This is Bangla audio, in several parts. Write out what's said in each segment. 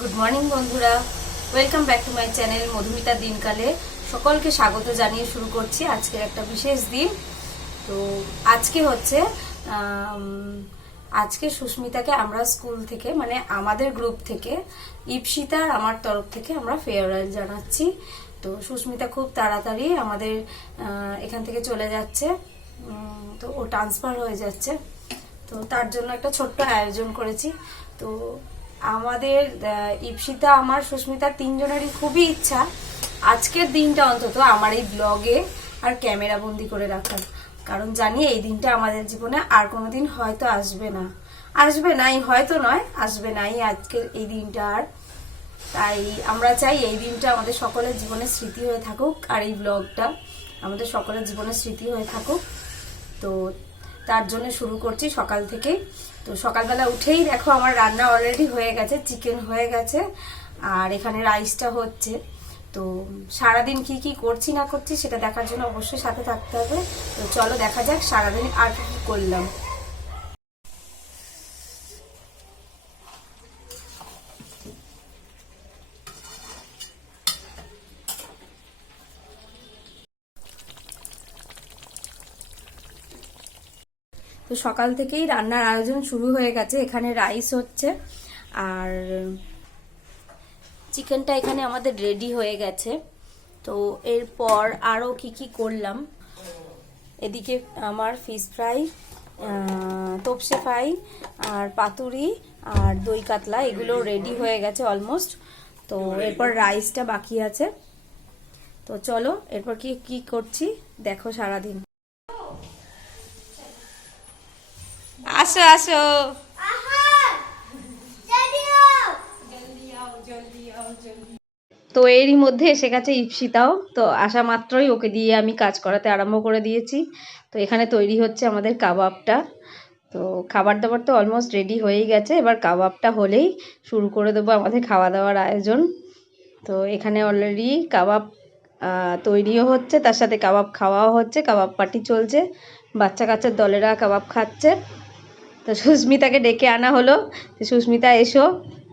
গুড মর্নিং বন্ধুরা, welcome back to my channel Madhumita দিনকালে। সকলকে স্বাগত জানিয়ে শুরু করছি আজকের একটা বিশেষ দিন। তো আজকে হচ্ছে আজকে সুস্মিতাকে আমরা স্কুল থেকে মানে আমাদের গ্রুপ থেকে ইপসিতা আর আমার তরফ থেকে আমরা ফেয়ারওয়েল জানাচ্ছি। তো সুস্মিতা খুব তাড়াতাড়ি আমাদের এখান থেকে চলে যাচ্ছে, তো ও ট্রান্সফার হয়ে যাচ্ছে। তো তার জন্য একটা ছোট্ট আয়োজন করেছি। তো আমাদের ইপসিতা আমার সুস্মিতা তিনজনেরই খুবই ইচ্ছা আজকের দিনটা অন্তত আমার এই ব্লগে আর ক্যামেরা বন্দি করে রাখার, কারণ জানি এই দিনটা আমাদের জীবনে আর কোনোদিন হয়তো আসবে নাই, হয়তো নয়, আসবে নাই আজকের এই দিনটা আর। তাই আমরা চাই এই দিনটা আমাদের সকলের জীবনে স্মৃতি হয়ে থাকুক, আর এই ব্লগটা আমাদের সকলের জীবনে স্মৃতি হয়ে থাকুক। তো তার জন্য শুরু করছি সকাল থেকে। তো সকালবেলা উঠেই দেখো আমার রান্না অলরেডি হয়ে গেছে, চিকেন হয়ে গেছে আর এখানে রাইসটা হচ্ছে। তো সারাদিন কি কি করছি না করছি সেটা দেখার জন্য অবশ্যই সাথে থাকতে হবে। তো চলো দেখা যাক সারাদিন আর কি করলাম। তো সকাল থেকেই রান্নার আয়োজন শুরু হয়ে গেছে। এখানে রাইস হচ্ছে আর চিকেনটা এখানে আমাদের রেডি হয়ে গেছে। তো এরপর আরও কি কি করলাম, এদিকে আমার ফিশ ফ্রাই, তোপসে ফ্রাই আর পাতুরি আর দই কাতলা এগুলো রেডি হয়ে গেছে অলমোস্ট। তো এরপর রাইসটা বাকি আছে। তো চলো এরপর কি কি করছি দেখো সারাদিন। আসো আসো, তো এরই মধ্যে এসে গেছে ইপসিতাও। তো আসা মাত্রই ওকে দিয়ে আমি কাজ করাতে আরম্ভ করে দিয়েছি। তো এখানে তৈরি হচ্ছে আমাদের কাবাবটা। তো খাবার দাবার তো অলমোস্ট রেডি হয়েই গেছে, এবার কাবাবটা হলেই শুরু করে দেবো আমাদের খাওয়া দাওয়ার আয়োজন। তো এখানে অলরেডি কাবাব তৈরিও হচ্ছে, তার সাথে কাবাব খাওয়াও হচ্ছে, কাবাব পার্টি চলছে, বাচ্চা কাচ্চার দলেরা কাবাব খাচ্ছে। তো সুস্মিতাকে ডেকে আনা হলো, সুস্মিতা এসো,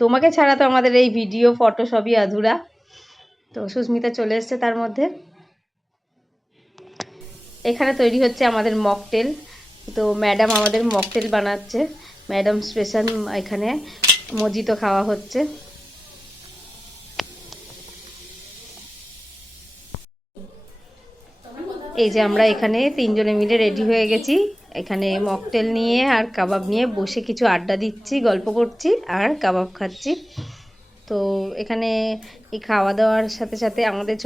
তোমাকে ছাড়া তো আমাদের এই ভিডিও ফটো সবই আধুরা। তো সুস্মিতা চলে এসছে তার মধ্যে। এখানে তৈরি হচ্ছে আমাদের মকটেল। তো ম্যাডাম আমাদের মকটেল বানাচ্ছে, ম্যাডাম স্পেশাল এখানে মজিতো খাওয়া হচ্ছে। এই যে আমরা এখানে তিনজনে মিলে রেডি হয়ে গেছি, এখানে মকটেল নিয়ে আর কাবাব নিয়ে বসে কিছু আড্ডা দিচ্ছি, গল্প করছি আর কাবাব খাচ্ছি। তো এখানে এই খাওয়া দাওয়ার সাথে সাথে আমাদের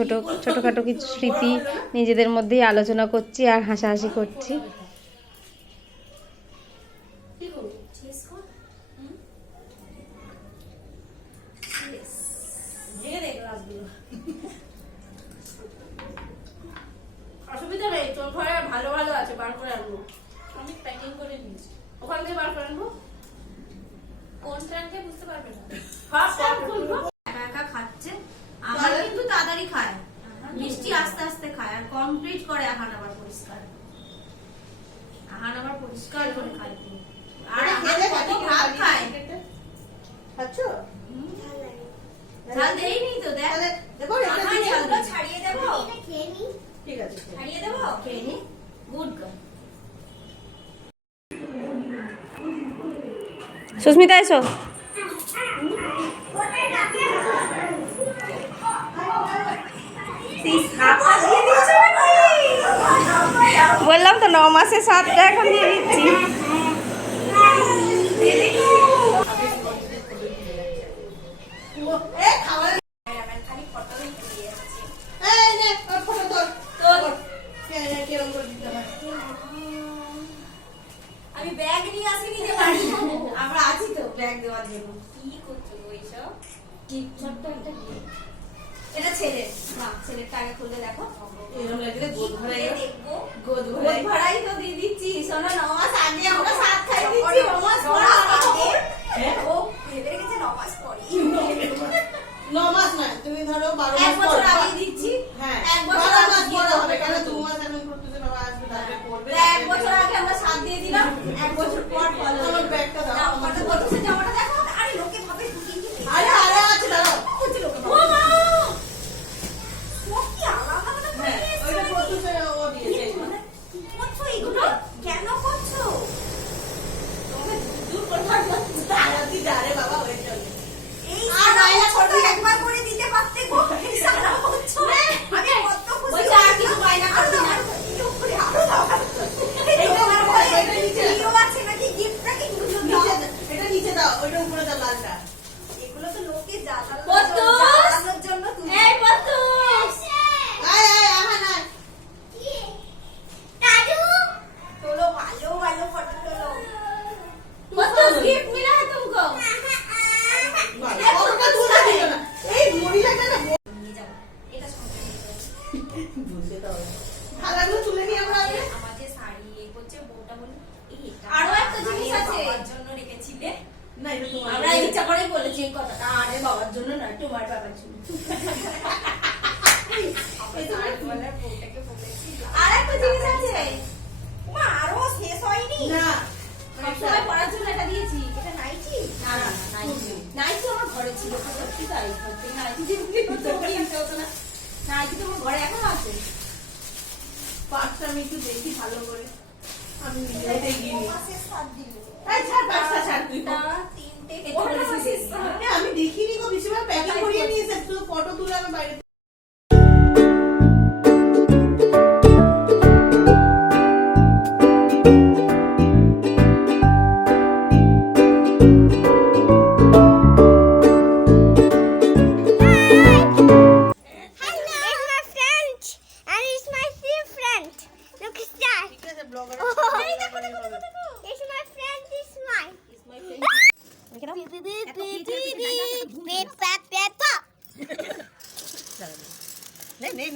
ছোটোখাটো কিছু স্মৃতি নিজেদের মধ্যেই আলোচনা করছি আর হাসাহাসি করছি। অসুবিধা নেই, তোর ঘরে ভালো ভালো আছে, বার করে আনবো। আমি প্যাকিং করে নিয়েছি, ওখান থেকে বার করে আনবো। কোন ট্রাঙ্কে বুঝতে পারবে না, একা একা খাচ্ছে। আমার কিন্তু তাড়াতাড়ি খায়, মিষ্টি আস্তে আস্তে খায় আর কমপ্লিট করে আহান আবার পরিষ্কার করে খায়। আর কত ভাত খায়, খাচ্ছো? ঝাল দেইনি তো, দেখ ছাড়িয়ে দেবো, ঠিক আছে ছাড়িয়ে দেবো, খেয়ে নি। Good girl. সুস্মিতা এসো। বললাম তো 9 মাসে 7টা এখন দিয়ে দিচ্ছি। আমি ব্যাগ নিয়ে আসিনি যে বাড়ি আমরা আছি তো ব্যাগ দেওয়ার জন্য। কি করছো ওইসব? কি ছোট্ট একটা গিয়ে এটা ছেলে না, ছেলেরটা আগে খুলে দেখো। এরকম লাগলে গোদ ভরাই দেখবো, গোদ ভরাই তো দিয়ে দিচ্ছি। শোনো 9 মাস আগে আমরা সাত খাই দিচ্ছি, 9 মাস পর আগে ও ভেবে রেখেছে 9 মাস পরই। 9 মাস না, তুমি ধরো 12 মাস 1 বছর আগে দিচ্ছি। হ্যাঁ 1 বছর মাস আগে পরে হবে, কারণ 2 মাস এখন করতেছে, বাবা আসবে তারপরে করবে। 1 বছর আগে আমরা 7 দিয়ে দিলাম, 1 বছর পর ফলো। আমার ব্যাগটা দাও, আমার কত সে জামাটা দেখো। আরে লোকে ভাবে তুই কিন্তু আরে কতটা তুলে দিল না এই মহিলাটা না থালাগুলো তুলে নিয়ে আমরা আগে আরো একটা জিনিস আছে জন্য রেখেছিলে না এটা তোমার আমরা ইচ্ছা করে বলেছি এই কথাটা আরে বাবার জন্য না তোমার বাবার জন্য আর একটা জিনিস আছে মা আরো শেষ হয়নি না সবসময় পড়ার জন্য এটা দিয়েছি এটা নাইটি না না নাইটি নাইটি আমার ঘরে ছিল সত্যি তাই সত্যি নাইটি দিবি তো কিনতে হতো না নাইটি তো আমার ঘরে এখনো আছে পাঁচটা আমি একটু দেখি ভালো করে আমি নিজেই এগিয়ে নিই এই ছাড় পাঁচটা ছাড় তুই আমি দেখিনি গো বেশিরভাগ প্যাকিং করিয়ে নিয়েছে শুধু ফটো তুলে আমি বাইরে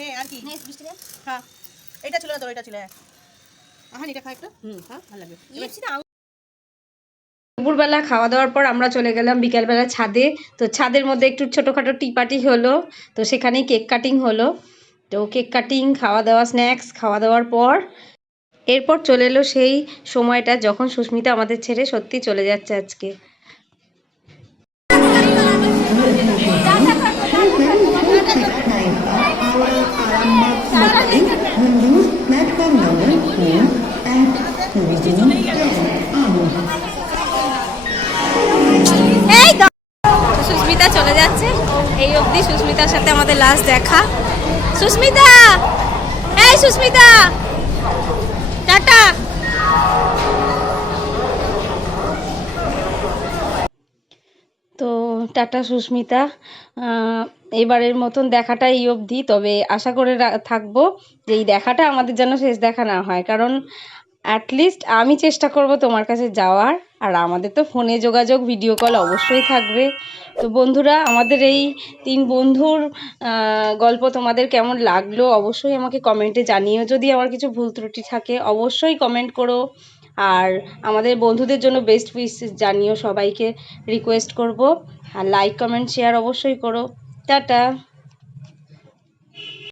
নে আর কি হ্যাঁ এটা ছিল না তো এটা ছিল আহান এটা খা একটু হ্যাঁ ভালো লাগবে দুপুরবেলা খাওয়া দাওয়ার পর আমরা চলে গেলাম বিকালবেলা ছাদে। তো ছাদের মধ্যে একটু ছোটোখাটো টি পার্টি হলো, তো সেখানেই কেক কাটিং হলো। তো কেক কাটিং, খাওয়া দাওয়া, স্ন্যাক্স খাওয়া দাওয়ার পর এরপর চলে এলো সেই সময়টা যখন সুস্মিতা আমাদের ছেড়ে সত্যি চলে যাচ্ছে আজকে। সুস্মিতা চলে যাচ্ছে, এই অবধি সুস্মিতার সাথে আমাদের লাস্ট দেখা। সুস্মিতা, এই সুস্মিতা, টাটা। তো টাটা সুস্মিতা, এবারের মতন দেখাটা এই অবধি। তবে আশা করে থাকবো যে এই দেখাটা আমাদের যেন শেষ দেখা না হয়, কারণ অ্যাটলিস্ট আমি চেষ্টা করব তোমার কাছে যাওয়ার। আর আমাদের তো ফোনে যোগাযোগ, ভিডিও কল অবশ্যই থাকবে। তো বন্ধুরা, আমাদের এই 3 বন্ধুর গল্প তোমাদের কেমন লাগলো অবশ্যই আমাকে কমেন্টে জানিও। যদি আমার কিছু ভুল ত্রুটি থাকে অবশ্যই কমেন্ট করো। আর আমাদের বন্ধুদের জন্য বেস্ট উইশেস জানিও, সবাইকে রিকোয়েস্ট করব। আর লাইক, কমেন্ট, শেয়ার অবশ্যই করো। টাটা।